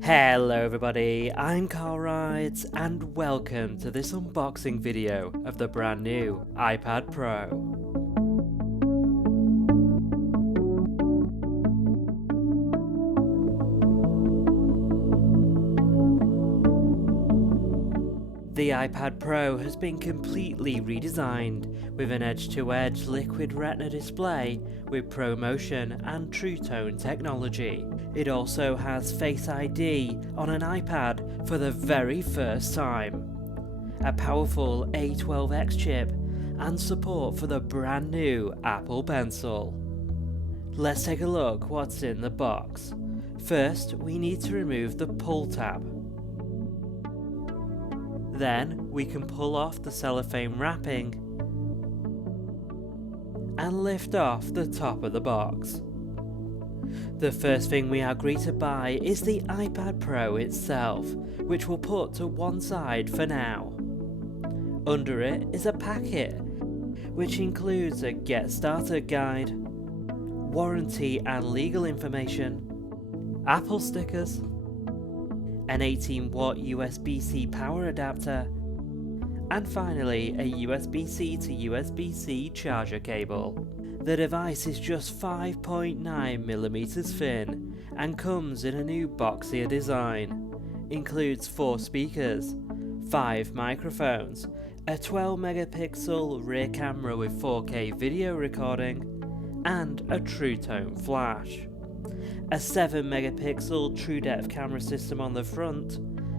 Hello everybody, I'm Carl Rides and welcome to this unboxing video of the brand new iPad Pro. The iPad Pro has been completely redesigned with an edge-to-edge Liquid Retina display with ProMotion and True Tone technology. It also has Face ID on an iPad for the very first time, a powerful A12X chip, and support for the brand new Apple Pencil. Let's take a look what's in the box. First, we need to remove the pull tab. Then we can pull off the cellophane wrapping and lift off the top of the box. The first thing we are greeted by is the iPad Pro itself, which we'll put to one side for now. Under it is a packet, which includes a Get Started guide, warranty and legal information, Apple stickers, an 18-watt USB-C power adapter, and finally a USB-C to USB-C charger cable. The device is just 5.9mm thin and comes in a new Boxier design. Includes 4 speakers, 5 microphones, a 12MP rear camera with 4K video recording, and a True Tone flash. A 7MP TrueDepth Camera system on the front,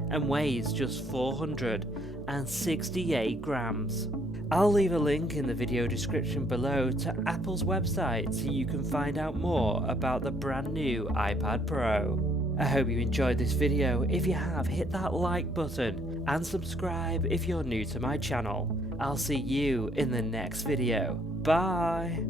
and weighs just 468 grams. I'll leave a link in the video description below to Apple's website so you can find out more about the brand new iPad Pro. I hope you enjoyed this video. If you have, hit that like button and subscribe if you're new to my channel. I'll see you in the next video. Bye!